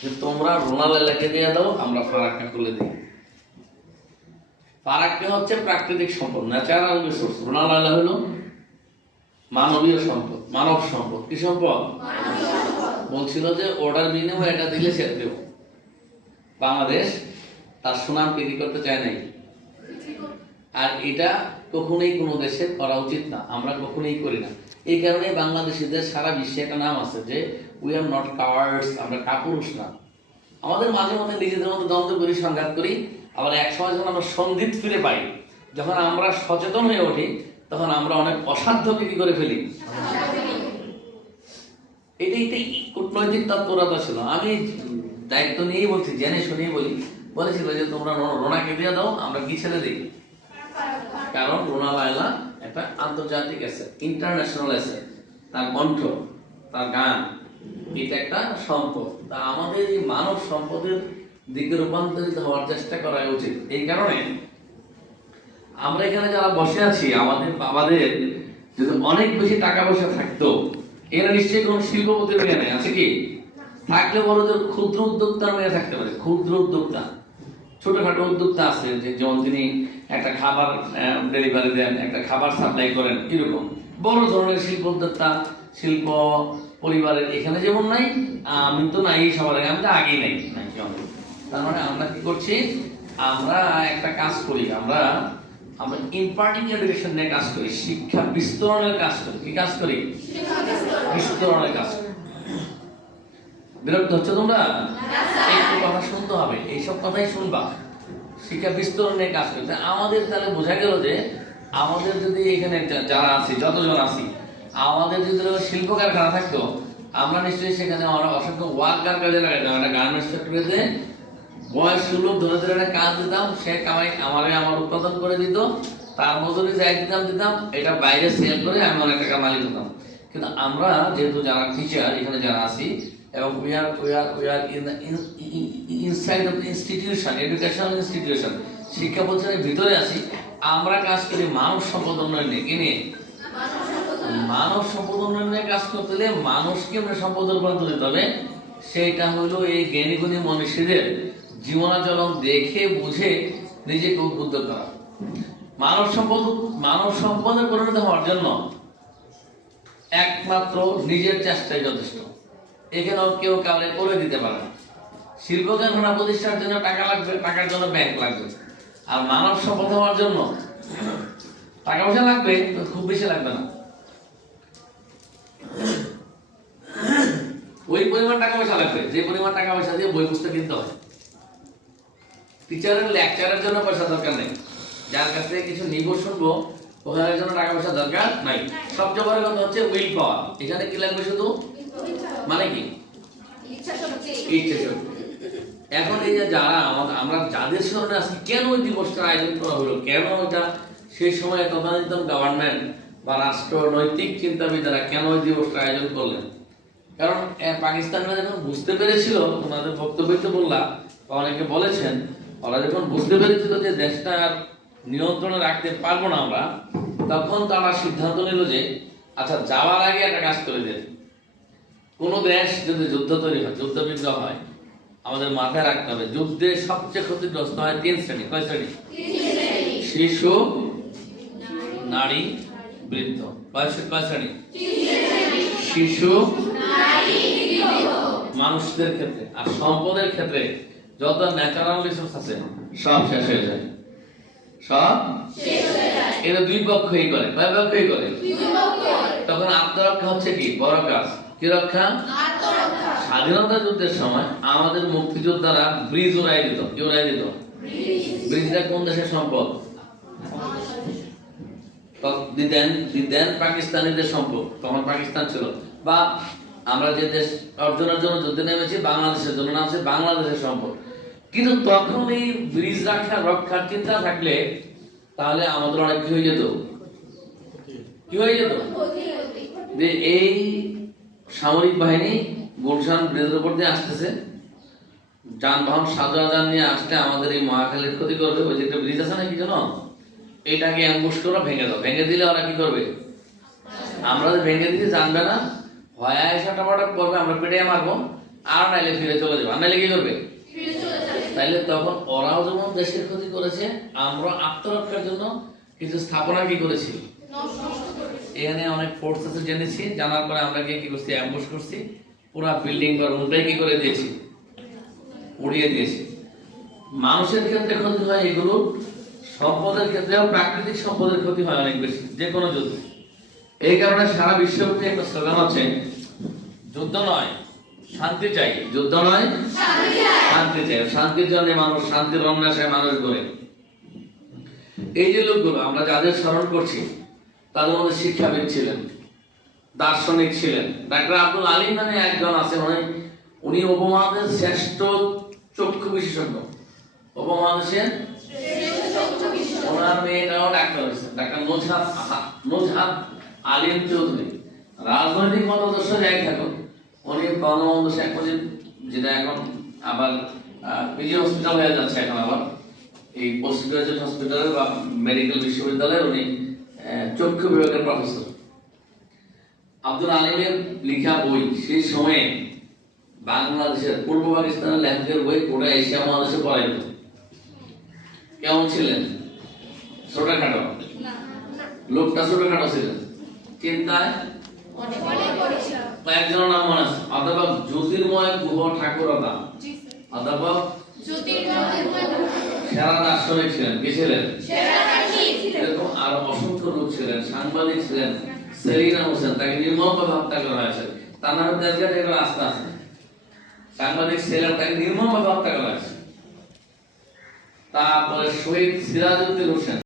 যে তোমরা রোনালাইলাকে দিয়ে দাও, আমরা ফারাক্কা খুলে দিই। ফারাক্কা হচ্ছে প্রাকৃতিক সম্পদ, ন্যাচারাল রিসোর্স। রোনালাইলা হলো মানবীয় সম্পদ, মানব সম্পদ। কি সম্পদ? বলছিল যে অর্ডার বিনিময়ে এটা দিলে সে দেব। বাংলাদেশ তার সুনাম বিক্রি করতে চায় নাই, আর এটা কখনোই কোনো দেশের করা উচিত না, আমরা কখনোই করি না। এই কারণে বাংলাদেশিদের সারা বিশ্বে একটা নাম আছে যে উই আর নট কাওয়ার্ডস, আমরা কাপুরুষ না। আমাদের মাঝে মধ্যে নিজেদের মধ্যে দ্বন্দ্ব করি, সংঘাত করি, আবার এক সময় যখন আমরা সন্ধিত ফিরে পাই, যখন আমরা সচেতন হয়ে উঠি, তখন আমরা অনেক অসাধ্য বিক্রি করে ফেলি। এটাই কূটনৈতিক তৎপরতা ছিল। আমি দায়িত্ব নিয়েই বলছি, জেনে শুনেই বলেছিল যে তোমরা রোনাকে দিয়ে দাও, আমরা কি ছেড়ে দিই। কারণ রোনালাইলা একটা আন্তর্জাতিক অ্যাসেট, ইন্টারন্যাশনাল অ্যাসেট। তার কণ্ঠ, তার গান, এটা একটা সম্পদ। তা আমাদের এই মানব সম্পদের দিকে রূপান্তরিত হওয়ার চেষ্টা করা উচিত। এই কারণে আমরা এখানে যারা বসে আছি, আমাদের যদি অনেক বেশি টাকা পয়সা থাকতো, এরা নিশ্চয়ই কোন শিল্পপতির মেয়ে নেই, আছে কি? থাকলে বড়দের ক্ষুদ্র উদ্যোক্তার মেয়ে থাকতে পারে। ক্ষুদ্র উদ্যোক্তা, ছোটখাটো উদ্যোক্তা আছে, যে যেমন তিনি একটা খাবার ডেলিভারি দেন, একটা খাবার সাপ্লাই করেন, এরকম বড় ধরনের শিল্প উদ্যোক্তা, শিল্প পরিবারের এখানে যেমন নাই, আমি তো নাই সবার আগে, আমি তো আগেই নাই। তার মানে আমরা কি করছি? আমরা একটা কাজ করি, আমরা ইম্পার্টিং এডুকেশন নিয়ে কাজ করি, শিক্ষা বিস্তরণের কাজ করি। কি কাজ করি? বিস্তরণের কাজ করি। বিরক্ত হচ্ছে তোমরা? একটু কথা শুনতে হবে, এইসব কথাই শুনবা। শিক্ষা বিস্তরণ নিয়ে কাজ করতে আমাদের, তাহলে বোঝা গেল যে আমাদের যদি এখানে যারা আছি, যতজন আছি, আমাদের যদি শিল্প কারখানা থাকতো, আমরা নিশ্চয়ই সেখানে আমরা অসংখ্য ওয়ার্কার কাজে লাগাতাম। একটা গার্মেন্টস ফ্যাক্টরিতে বয়স্ক লোক ধরে ধরে একটা কাজ দিতাম, সে কামাই আমার উৎপাদন করে দিত, তার মজুরি যাই দিতাম, এটা বাইরে সেল করে আমি অনেক টাকা মালিক হতাম। কিন্তু আমরা যেহেতু যারা টিচার এখানে যারা আছি, এবং we are inside of the institution, educational institution, শিক্ষা প্রতিষ্ঠানের ভিতরে আছি, আমরা কাজ করি মানব সম্পদ উন্নয়ন নিয়ে। কি নিয়ে? মানব সম্পদ উন্নয়ন নিয়ে কাজ করতে হলে মানুষকে আমরা সম্পদে রূপান্তরিত হবে। সেইটা হলো এই জ্ঞানী গুণী মনীষীদের জীবনাচরণ দেখে বুঝে নিজেকে উদ্বুদ্ধ করা। মানব সম্পদে পরিণত হওয়ার জন্য একমাত্র নিজের চেষ্টাই যথেষ্ট। এখানেও কেউ কাউকে করে দিতে পারে না। শিল্প কারখানা প্রতিষ্ঠার জন্য টাকা লাগবে, টাকার জন্য ব্যাংক লাগবে। আর মানব সম্পদ হওয়ার জন্য টাকা পয়সা লাগবে, খুব বেশি লাগবে না। ওই পরিমাণ টাকা পয়সা লাগবে যে পরিমাণ টাকা পয়সা দিয়ে বই পুস্তক কিনতে হয়। টিচারের লেকচারের জন্য পয়সা দরকার নেই, যার কাছ থেকে কিছু নিব শুনবো, ওখানের জন্য টাকা পয়সা দরকার নাই। সবচেয়ে বড় কথা হচ্ছে উইল পাওয়ার। এখানে কি লাগবে? শুধু মানে কি? ইচ্ছা শক্তি। এখন এই যে যারা আমরা যাদের স্মরণে আছি, কেন ওই দিবসটা আয়োজন করা হলো, কেন এটা সেই সময় তদানীন্তন গভর্নমেন্ট বা রাষ্ট্র নৈতিক চিন্তাবিদেরা কেন ওই দিবসটা আয়োজন করলেন? কারণ পাকিস্তানিরা যখন বুঝতে পেরেছিল, ওনাদের বক্তব্যতে বললাম, অনেকে বলেছেন, ওরা যখন বুঝতে পেরেছিল যে দেশটা নিয়ন্ত্রণে রাখতে পারবো না আমরা, তখন তারা সিদ্ধান্ত নিল যে আচ্ছা, যাওয়ার আগে একটা কাজ করে দেন। কোন দেশ যদি যুদ্ধ তৈরি হয়, যুদ্ধ বিগ্রহ হয়, আমাদের মাথায় রাখতে হবে যুদ্ধে সবচেয়ে ক্ষতিগ্রস্ত হয় 3 শ্রেণী। কয় শ্রেণী? শিশু, নারী, বৃদ্ধ। কয় শ্রেণী? শিশু, মানুষদের ক্ষেত্রে। আর সম্পদের ক্ষেত্রে যত ন্যাচারাল রিসোর্স আছে সব শেষ হয়ে যায়, সব এটা দুই পক্ষই করে। কয় পক্ষই করে? তখন আত্মরক্ষা হচ্ছে কি বড় কাজ। কি রক্ষা? স্বাধীনতা যুদ্ধের সময় আমাদের মুক্তিযোদ্ধারা ব্রিজ উড়াই দিত। কি উড়াই দিত? ব্রিজটা কোন দেশের সম্পদ? দিতেন পাকিস্তানিদের সম্পদ। তখন পাকিস্তান ছিল। বা আমরা যে দেশ অর্জনের জন্য যুদ্ধে নেমেছি, বাংলাদেশের জন্য নামছে, বাংলাদেশের সম্পদ। কিন্তু তখন এই ব্রিজ রক্ষার চিন্তা থাকলে তাহলে আমাদের অনেক কি হয়ে যেত? যে এই সামরিক বাহিনী গুলশান ব্রিজের উপর দিয়ে আসতেছে, যানবাহন সাজা নিয়ে আসতে আমাদের এই মহাখালীর ক্ষতি করবে। ওই যে একটা ব্রিজ আছে না, কি জানো, এটাকে অ্যাম্বুশ করে ভেঙে দাও। ভেঙে দিলে ওরা কি করবে? আমরা ভেঙে দিতে জানবে না, হয় এসে টাপাটাপ করবে, আমরা পেটে মারবো, আর নাইলে ফিরে চলে যাবে, আর নাইলে কি করবে? তাইলে তখন ওরাও যেমন দেশের ক্ষতি করেছে, আমরা আত্মরক্ষার জন্য কিছু স্থাপনা কি করেছি, এখানে অনেক ফোর্স আছে জেনেছি, জানার পরে আমরা গিয়ে কি করছি, অ্যাম্বুশ করছি, পুরা বিল্ডিং বা রুমটাই কি করে দিয়েছি, উড়িয়ে দিয়েছি। মানুষের ক্ষেত্রে ক্ষতি হয় এগুলো, সম্পদের ক্ষেত্রেও প্রাকৃতিক সম্পদের ক্ষতি হয় অনেক বেশি যে কোনো যুদ্ধ। এই কারণে সারা বিশ্বব্যাপী একটা স্লোগান হচ্ছে, যুদ্ধ নয় শান্তি চাই, যুদ্ধ নয় শান্তি চাই। শান্তির জন্য মানুষ, শান্তির অন্বেষায় মানুষ গড়ে। এই যে লোকগুলো আমরা যাদের স্মরণ করছি, তাদের মধ্যে শিক্ষাবিদ ছিলেন, দার্শনিক ছিলেন। ডাক্তার আব্দুল আলিম নামে একজন আছে, উনি উপমহাদেশের শ্রেষ্ঠ চক্ষু বিশেষজ্ঞ, উপমহাদেশের। ওনার মেয়েটাও ডাক্তার হয়েছে, ডাক্তার নুজহাত আলিম চৌধুরী। রাজনৈতিক মতাদর্শ যাই থাকুক, উনি বঙ্গবন্ধু শেখ মুজিব, যেটা এখন আবার পিজি হসপিটাল হয়ে যাচ্ছে, এখন আবার এই পোস্ট গ্রাজুয়েট হসপিটালে বা মেডিকেল বিশ্ববিদ্যালয়ের উনি চক্ষু বিভাগের প্রফেসর। আব্দুল আলিমের লেখা বই সেই সময়ে বাংলাদেশের, পূর্ব পাকিস্তানের লেখকের বই গোটা এশিয়া মহাদেশে পড়াইত। কেমন ছিলেন? ছোটখাটো লোকটা, ছোটখাটো ছিলেন, চিন্তায় কয়েকজনের নাম মনে আছে। অধ্যাপক জ্যোতির্ময় গুহ ঠাকুরতা, অধ্যাপক সেরা দার্শনিক ছিলেন, কি ছিলেন? এরকম আরো অসংখ্য লোক ছিলেন। সাংবাদিক ছিলেন সেলিনা হোসেন, তাকে নির্মমভাবে হত্যা করা হয়েছে। তার নামে দেশঘাট এগুলো আস্তে আস্তে সাংবাদিক ছিলেন, তাকে নির্মমভাবে হত্যা করা হয়েছে। তারপরে শহীদ সিরাজউদ্দিন হোসেন,